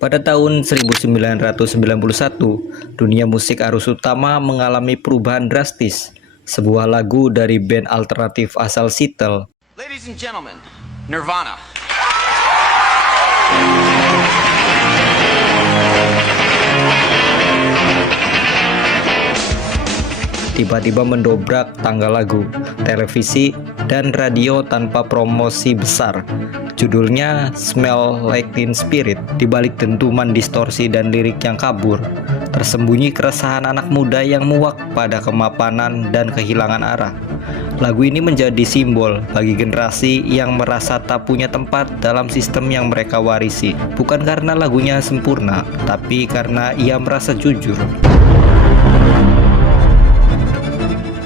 Pada tahun 1991, dunia musik arus utama mengalami perubahan drastis. Sebuah lagu dari band alternatif asal Seattle, Ladies and gentlemen, Nirvana. tiba-tiba mendobrak tangga lagu, televisi, dan radio tanpa promosi besar. Judulnya Smell Like Teen Spirit. Di balik dentuman distorsi dan lirik yang kabur, tersembunyi keresahan anak muda yang muak pada kemapanan dan kehilangan arah. Lagu ini menjadi simbol bagi generasi yang merasa tak punya tempat dalam sistem yang mereka warisi. Bukan karena lagunya sempurna, tapi karena ia merasa jujur.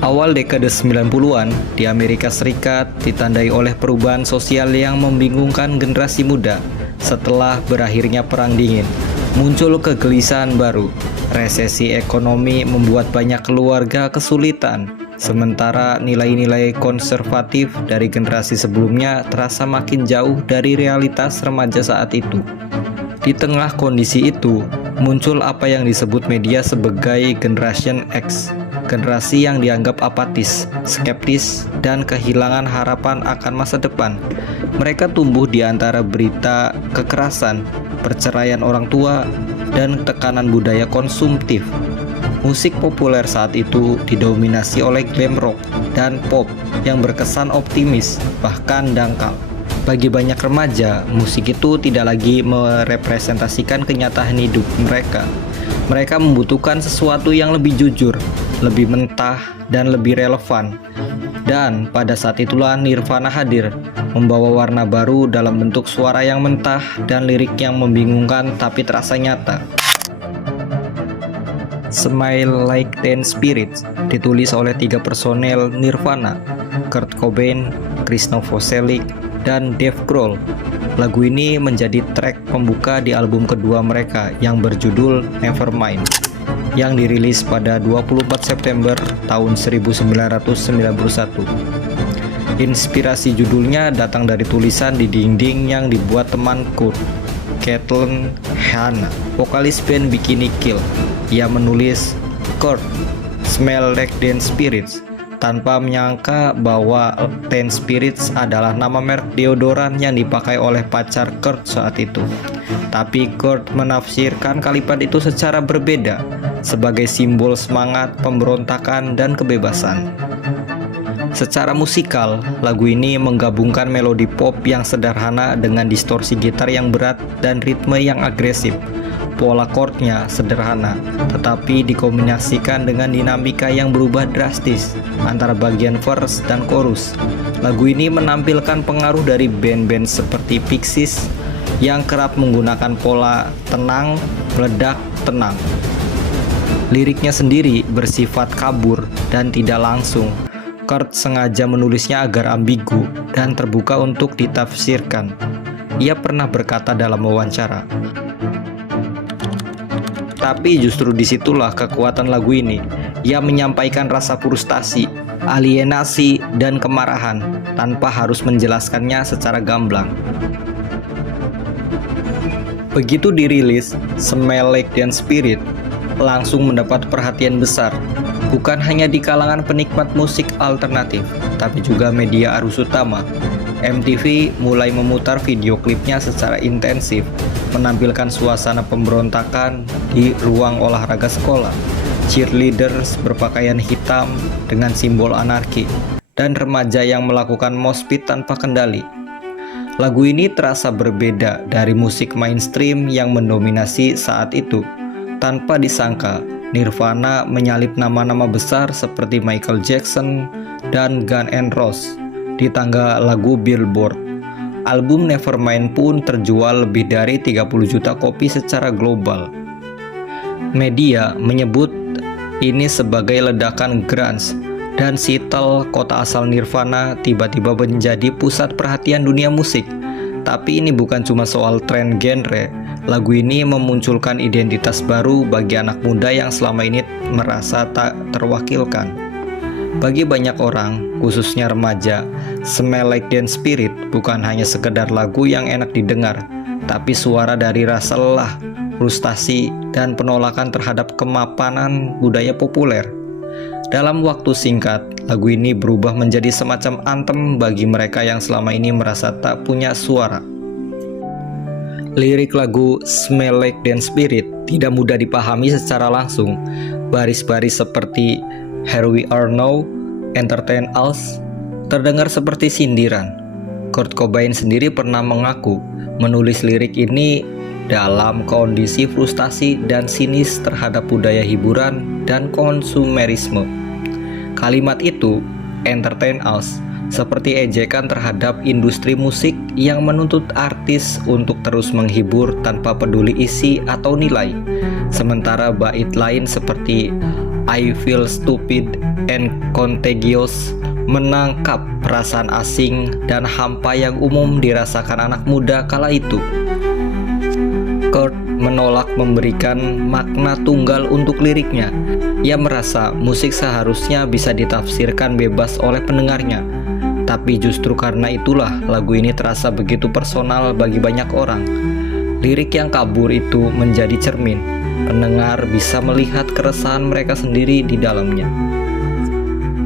Awal dekade 90-an di Amerika Serikat ditandai oleh perubahan sosial yang membingungkan generasi muda. Setelah berakhirnya Perang Dingin, muncul kegelisahan baru. Resesi ekonomi membuat banyak keluarga kesulitan, sementara nilai-nilai konservatif dari generasi sebelumnya terasa makin jauh dari realitas remaja saat itu. Di tengah kondisi itu, muncul apa yang disebut media sebagai Generation X. Generasi yang dianggap apatis, skeptis, dan kehilangan harapan akan masa depan. Mereka tumbuh di antara berita kekerasan, perceraian orang tua, dan tekanan budaya konsumtif. Musik populer saat itu didominasi oleh glam rock dan pop yang berkesan optimis, bahkan dangkal. Bagi banyak remaja, musik itu tidak lagi merepresentasikan kenyataan hidup mereka. Mereka membutuhkan sesuatu yang lebih jujur, lebih mentah, dan lebih relevan. Dan pada saat itulah Nirvana hadir, membawa warna baru dalam bentuk suara yang mentah dan lirik yang membingungkan tapi terasa nyata. Smile Like Teen Spirit ditulis oleh 3 personel Nirvana, Kurt Cobain, Chris Novoselic, dan Dave Grohl. Lagu ini menjadi track pembuka di album kedua mereka yang berjudul Nevermind, yang dirilis pada 24 September tahun 1991. Inspirasi judulnya datang dari tulisan di dinding yang dibuat teman Kurt, Caitlin Hanna, vokalis band Bikini Kill. Ia menulis, "Kurt, smell like teen spirits," tanpa menyangka bahwa Teen Spirits adalah nama merek deodoran yang dipakai oleh pacar Kurt saat itu. Tapi Kurt menafsirkan kalimat itu secara berbeda, sebagai simbol semangat, pemberontakan, dan kebebasan. Secara musikal, lagu ini menggabungkan melodi pop yang sederhana dengan distorsi gitar yang berat dan ritme yang agresif. Pola chordnya sederhana, tetapi dikombinasikan dengan dinamika yang berubah drastis antara bagian verse dan chorus. Lagu ini menampilkan pengaruh dari band-band seperti Pixies yang kerap menggunakan pola tenang, meledak, tenang. Liriknya sendiri bersifat kabur dan tidak langsung. Kurt sengaja menulisnya agar ambigu dan terbuka untuk ditafsirkan. Ia pernah berkata dalam wawancara, tapi justru disitulah kekuatan lagu ini. Ia menyampaikan rasa frustasi, alienasi, dan kemarahan tanpa harus menjelaskannya secara gamblang. Begitu dirilis, Smell Like Teen Spirit langsung mendapat perhatian besar, bukan hanya di kalangan penikmat musik alternatif, tapi juga media arus utama. MTV mulai memutar video klipnya secara intensif, menampilkan suasana pemberontakan di ruang olahraga sekolah, cheerleaders berpakaian hitam dengan simbol anarki, dan remaja yang melakukan mosh pit tanpa kendali. Lagu ini terasa berbeda dari musik mainstream yang mendominasi saat itu. Tanpa disangka, Nirvana menyalip nama-nama besar seperti Michael Jackson dan Guns N' Roses di tangga lagu Billboard. Album Nevermind pun terjual lebih dari 30 juta kopi secara global. Media menyebut ini sebagai ledakan grunge, dan Seattle, kota asal Nirvana, tiba-tiba menjadi pusat perhatian dunia musik. Tapi ini bukan cuma soal tren genre. Lagu ini memunculkan identitas baru bagi anak muda yang selama ini merasa tak terwakilkan. Bagi banyak orang, khususnya remaja, Smell Like Teen Spirit bukan hanya sekedar lagu yang enak didengar, tapi suara dari rasa lelah, frustasi, dan penolakan terhadap kemapanan budaya populer. Dalam waktu singkat, lagu ini berubah menjadi semacam anthem bagi mereka yang selama ini merasa tak punya suara. Lirik lagu Smell Like Teen Spirit tidak mudah dipahami secara langsung. Baris-baris seperti Here We Are Now, Entertain Us terdengar seperti sindiran. Kurt Cobain sendiri pernah mengaku menulis lirik ini dalam kondisi frustasi dan sinis terhadap budaya hiburan dan konsumerisme. Kalimat itu, entertain us, seperti ejekan terhadap industri musik yang menuntut artis untuk terus menghibur tanpa peduli isi atau nilai. Sementara bait lain seperti I feel stupid and contagious menangkap perasaan asing dan hampa yang umum dirasakan anak muda kala itu. Kurt menolak memberikan makna tunggal untuk liriknya. Ia merasa musik seharusnya bisa ditafsirkan bebas oleh pendengarnya. Tapi justru karena itulah lagu ini terasa begitu personal bagi banyak orang. Lirik yang kabur itu menjadi cermin. Pendengar bisa melihat keresahan mereka sendiri di dalamnya.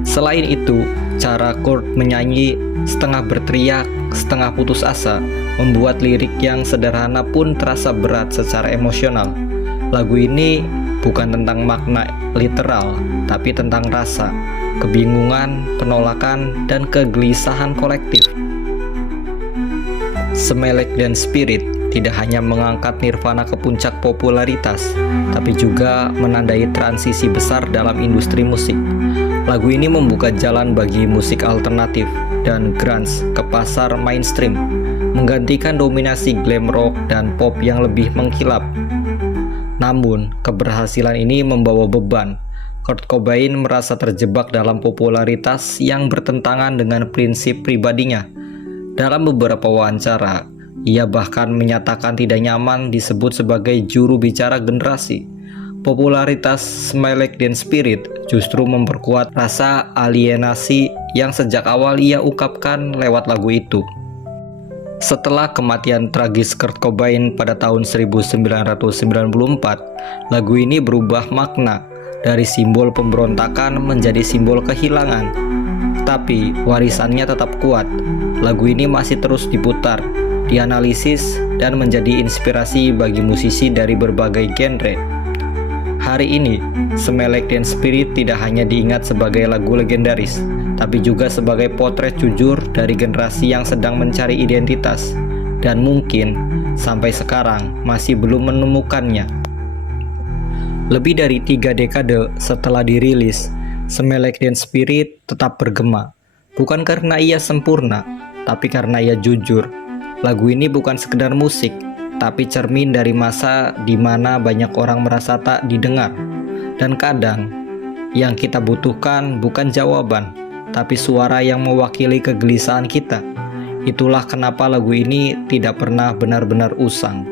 Selain itu, cara Kurt menyanyi setengah berteriak, setengah putus asa, membuat lirik yang sederhana pun terasa berat secara emosional. Lagu ini bukan tentang makna literal, tapi tentang rasa, kebingungan, penolakan, dan kegelisahan kolektif. Smell Like Teen Spirit tidak hanya mengangkat Nirvana ke puncak popularitas, tapi juga menandai transisi besar dalam industri musik. Lagu ini membuka jalan bagi musik alternatif dan grunge ke pasar mainstream, menggantikan dominasi glam rock dan pop yang lebih mengkilap. Namun, keberhasilan ini membawa beban. Kurt Cobain merasa terjebak dalam popularitas yang bertentangan dengan prinsip pribadinya. Dalam beberapa wawancara, ia bahkan menyatakan tidak nyaman disebut sebagai juru bicara generasi. Popularitas Smell Like Teen Spirit justru memperkuat rasa alienasi yang sejak awal ia ungkapkan lewat lagu itu. Setelah kematian tragis Kurt Cobain pada tahun 1994, lagu ini berubah makna dari simbol pemberontakan menjadi simbol kehilangan. Tapi warisannya tetap kuat. Lagu ini masih terus diputar, dianalisis, dan menjadi inspirasi bagi musisi dari berbagai genre. Hari ini, Smell Like Teen Spirit tidak hanya diingat sebagai lagu legendaris, tapi juga sebagai potret jujur dari generasi yang sedang mencari identitas, dan mungkin sampai sekarang masih belum menemukannya. Lebih dari 3 dekade setelah dirilis, Smell Like Teen Spirit tetap bergema, bukan karena ia sempurna, tapi karena ia jujur. Lagu ini bukan sekedar musik, tapi cermin dari masa di mana banyak orang merasa tak didengar. Dan kadang, yang kita butuhkan bukan jawaban, tapi suara yang mewakili kegelisahan kita. Itulah kenapa lagu ini tidak pernah benar-benar usang.